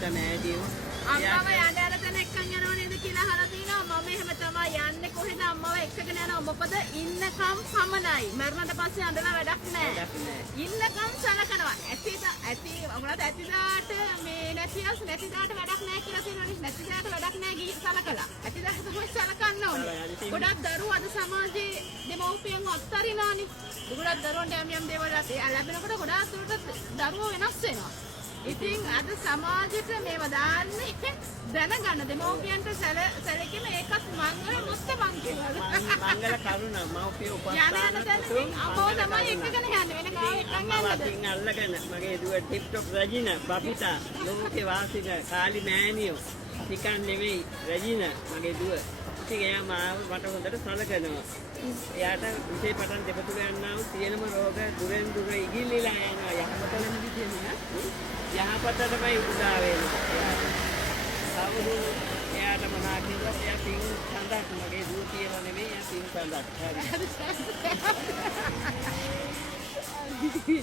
අපිට මෑණියෝ. අම්මව යන්න යන තැන එක්කන් යනව නේද කියලා අහලා තිනවා. මම එහෙම තමයි යන්නේ කොහෙද අම්මව එක්කගෙන යනවා. මොකද ඉන්නකම් පමණයි. මරණට පස්සේ අඬලා වැඩක් නැහැ. ඉන්නකම් සලකනවා. ඇති මොනවද ඇතිදාට මේ නැතිවස් නැතිදාට වැඩක් නැහැ කියලා තියෙනවනේ. නැතිදාට වැඩක් නැහැ ගිහින් සලකලා. ඇතිදාට තමයි සලකන්න ඕනේ. ගොඩක් දරුවෝ අද සමාජයේ දෙමව්පියන් අත්තරිනානේ. ගොඩක් දරුවන්ට යම් දේවල් ලැබෙනකොට ගොඩාක් දුරට දරුවෝ වෙනස් වෙනවා. ඉතින් අද සමාජයට මේව දාන්නේ දැනගන්න දෙමව්පියන්ට සැලකීම ඒකත් මංගල මුත්ත මංගල කරුණ මව්පිය උපස්ථාන තුන් අපෝ තමයි එකගෙන යන්නේ වෙන කාගෙන් අතින් අල්ලගෙන මගේ දුව ටිප්ටොප් රජින බබිතා ලෝකේ වාසික කාලි මෑණියෝ නිකන් නෙමෙයි රජින මගේ දුව. ඉතින් එයා මාව මට හොඳට සලකනවා. එයාට විශේෂ පටන් දෙපතුල යනවා සියලුම රෝග දුරෙන් දුර ඉගිල්ලිලා යනවා යහපතලම විදිහේ යහපතටමයි උදා වෙන්නේ. සවුරු එයාට මොනවා කියලා එයා පින් සඳක් මගේ දුව කියලා නෙමෙයි එයා පින් සඳක්. හරි.